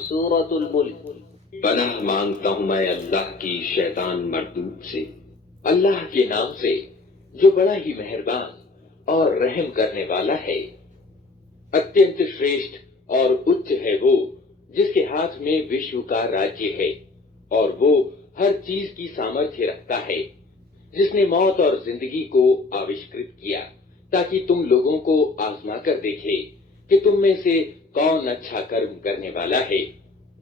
سورۃ الملک۔ پناہ مانگتا ہوں میں اللہ کی شیطان مردود سے، اللہ کے نام سے جو بڑا ہی مہربان اور رحم کرنے والا ہے۔ اتینت شریشٹھ اور اچ ہے وہ جس کے ہاتھ میں وشو کا راجیہ ہے، اور وہ ہر چیز کی سامرتھیہ رکھتا ہے، جس نے موت اور زندگی کو آوشکرت کیا تاکہ تم لوگوں کو آزما کر دیکھے کہ تم میں سے کون اچھا کرم کرنے والا ہے،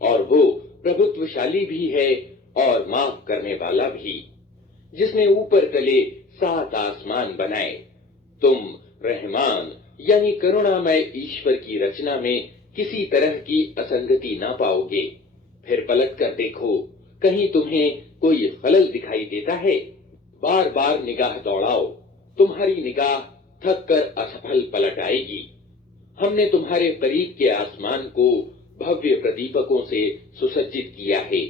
اور وہ پربھتوشالی بھی ہے اور معاف کرنے والا بھی، جس نے اوپر تلے 7 آسمان بنائے۔ تم رحمان یعنی کرونامئے ایشور کی رچنا میں کسی طرح کی اسنگتی نہ پاؤ گے۔ پھر پلٹ کر دیکھو، کہیں تمہیں کوئی خلل دکھائی دیتا ہے؟ بار بار نگاہ دوڑاؤ، تمہاری نگاہ تھک کر اسفل پلٹ آئے گی۔ ہم نے تمہارے قریب کے آسمان کو بھویہ پردیپکوں سے سسجت کیا ہے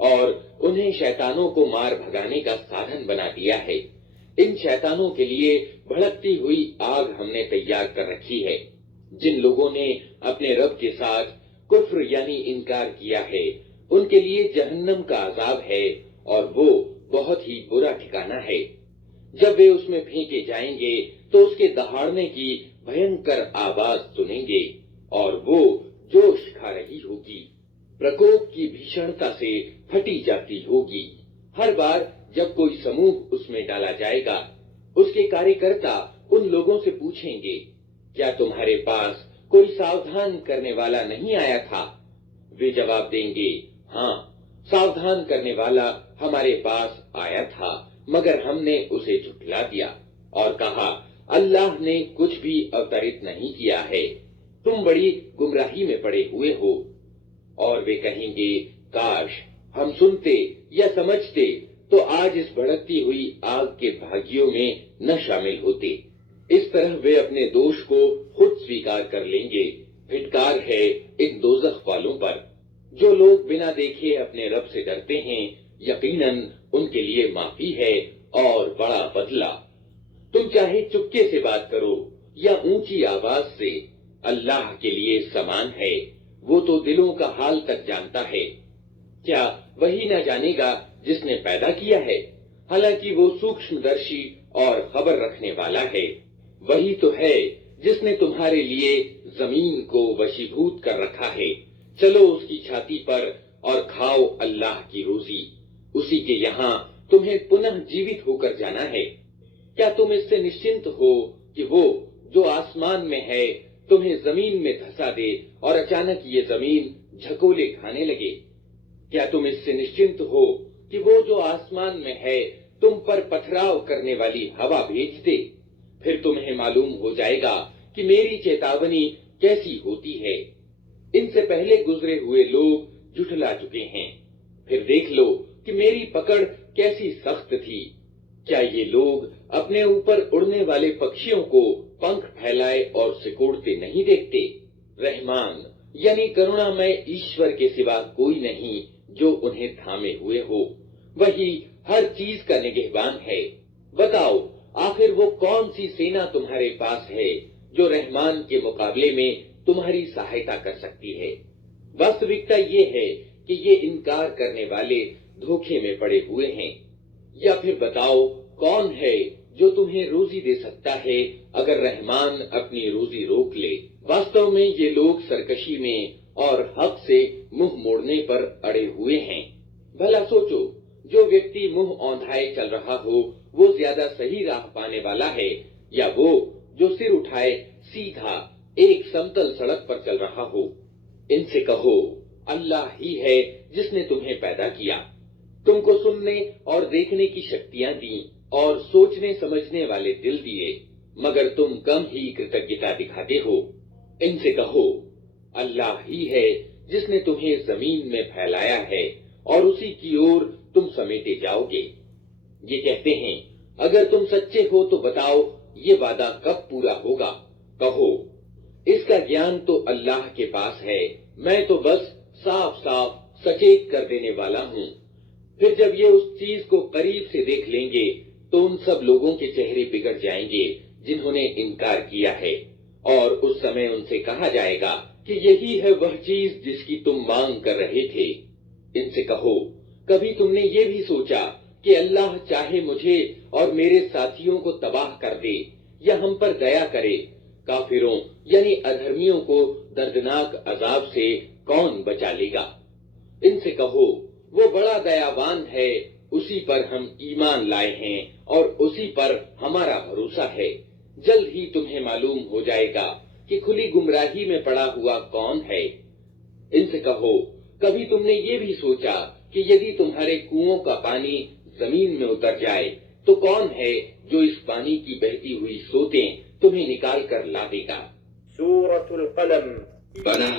اور انہیں شیطانوں کو مار بھگانے کا سادھن بنا دیا ہے۔ ان شیطانوں کے لیے بھڑکتی ہوئی آگ ہم نے تیار کر رکھی ہے۔ جن لوگوں نے اپنے رب کے ساتھ کفر یعنی انکار کیا ہے، ان کے لیے جہنم کا عذاب ہے اور وہ بہت ہی برا ٹھکانہ ہے۔ جب وہ اس میں پھینکے جائیں گے تو اس کے دہاڑنے کی بھینکر آواز سنیں گے اور وہ جوش کھا رہی ہوگی، پرکوپ کی بھیشنتا سے پھٹی جاتی ہوگی۔ ہر بار جب کوئی سموہ اس میں ڈالا جائے گا، اس کے کاریہ ان لوگوں سے پوچھیں گے، کیا تمہارے پاس کوئی ساودھان کرنے والا نہیں آیا تھا؟ وہ جواب دیں گے، ہاں، ساودھان کرنے والا ہمارے پاس آیا تھا، مگر ہم نے اسے جھٹلا دیا اور کہا اللہ نے کچھ بھی اوترت نہیں کیا ہے، تم بڑی گمراہی میں پڑے ہوئے ہو۔ اور وہ کہیں گے، کاش ہم سنتے یا سمجھتے تو آج اس بھڑکتی ہوئی آگ کے بھاگیوں میں نہ شامل ہوتے۔ اس طرح وہ اپنے دوش کو خود سویکار کر لیں گے۔ پھٹکار ہے ان دوزخ والوں پر۔ جو لوگ بنا دیکھے اپنے رب سے ڈرتے ہیں، یقیناً ان کے لیے معافی ہے اور بڑا بدلہ۔ تم چاہے چپکے سے بات کرو یا اونچی آواز سے، اللہ کے لیے سمان ہے، وہ تو دلوں کا حال تک جانتا ہے۔ کیا وہی نہ جانے گا جس نے پیدا کیا ہے؟ حالانکہ وہ سوکشم درشی اور خبر رکھنے والا ہے۔ وہی تو ہے جس نے تمہارے لیے زمین کو وشیبھوت کر رکھا ہے۔ چلو اس کی چھاتی پر اور کھاؤ اللہ کی روزی، اسی کے یہاں تمہیں پنہ جیوت ہو کر جانا ہے۔ کیا تم اس سے نشچنت ہو کہ وہ جو آسمان میں ہے تمہیں زمین میں دھسا دے اور اچانک یہ زمین جھکولے کھانے لگے؟ کیا تم اس سے نشچنت ہو کہ وہ جو آسمان میں ہے تم پر پتھراؤ کرنے والی ہوا بھیج دے؟ پھر تمہیں معلوم ہو جائے گا کہ میری چیتاونی کیسی ہوتی ہے۔ ان سے پہلے گزرے ہوئے لوگ جھٹلا چکے ہیں، پھر دیکھ لو کہ میری پکڑ کیسی سخت تھی۔ کیا یہ لوگ اپنے اوپر اڑنے والے پکشیوں کو پنکھ پھیلائے اور سکوڑتے نہیں دیکھتے؟ رحمان یعنی کرونامئے ایشور کے سوا کوئی نہیں جو انہیں تھامے ہوئے ہو، وہی ہر چیز کا نگہبان ہے۔ بتاؤ آخر وہ کون سی سینا تمہارے پاس ہے جو رحمان کے مقابلے میں تمہاری سہایتا کر سکتی ہے؟ واستوکتا یہ ہے کہ یہ انکار کرنے والے دھوکے میں پڑے ہوئے ہیں۔ یا پھر بتاؤ کون ہے جو تمہیں روزی دے سکتا ہے اگر رحمان اپنی روزی روک لے؟ واستو میں یہ لوگ سرکشی میں اور حق سے منہ موڑنے پر اڑے ہوئے ہیں۔ بھلا سوچو، جو ویکتی منہ اوندھائے چل رہا ہو وہ زیادہ صحیح راہ پانے والا ہے یا وہ جو سر اٹھائے سیدھا ایک سمتل سڑک پر چل رہا ہو؟ ان سے کہو اللہ ہی ہے جس نے تمہیں پیدا کیا، تم کو سننے اور دیکھنے کی شکتیاں دیں اور سوچنے سمجھنے والے دل دیے، مگر تم کم ہی کرتجتا دکھاتے ہو۔ ان سے کہو اللہ ہی ہے جس نے تمہیں زمین میں پھیلایا ہے اور اسی کی اور تم سمیٹے جاؤ گے۔ یہ کہتے ہیں اگر تم سچے ہو تو بتاؤ یہ وعدہ کب پورا ہوگا؟ کہو اس کا گیان تو اللہ کے پاس ہے، میں تو بس صاف صاف سچیت کر دینے والا ہوں۔ پھر جب یہ اس چیز کو قریب سے دیکھ لیں گے تو ان سب لوگوں کے چہرے بگڑ جائیں گے جنہوں نے انکار کیا ہے، اور اس سمے ان سے کہا جائے گا کہ یہی ہے وہ چیز جس کی تم مانگ کر رہے تھے۔ ان سے کہو، کبھی تم نے یہ بھی سوچا کہ اللہ چاہے مجھے اور میرے ساتھیوں کو تباہ کر دے یا ہم پر دیا کرے؟ کافروں یعنی ادھرمیوں کو دردناک عذاب سے کون بچا لے گا؟ ان سے کہو، وہ بڑا دیاوان ہے، اسی پر ہم ایمان لائے ہیں اور اسی پر ہمارا بھروسہ ہے۔ جلد ہی تمہیں معلوم ہو جائے گا کہ کھلی گمراہی میں پڑا ہوا کون ہے۔ ان سے کہو، کبھی تم نے یہ بھی سوچا کہ یدی تمہارے کنووں کا پانی زمین میں اتر جائے تو کون ہے جو اس پانی کی بہتی ہوئی سوتیں تمہیں نکال کر لا دے گا؟ سورة القلم بنا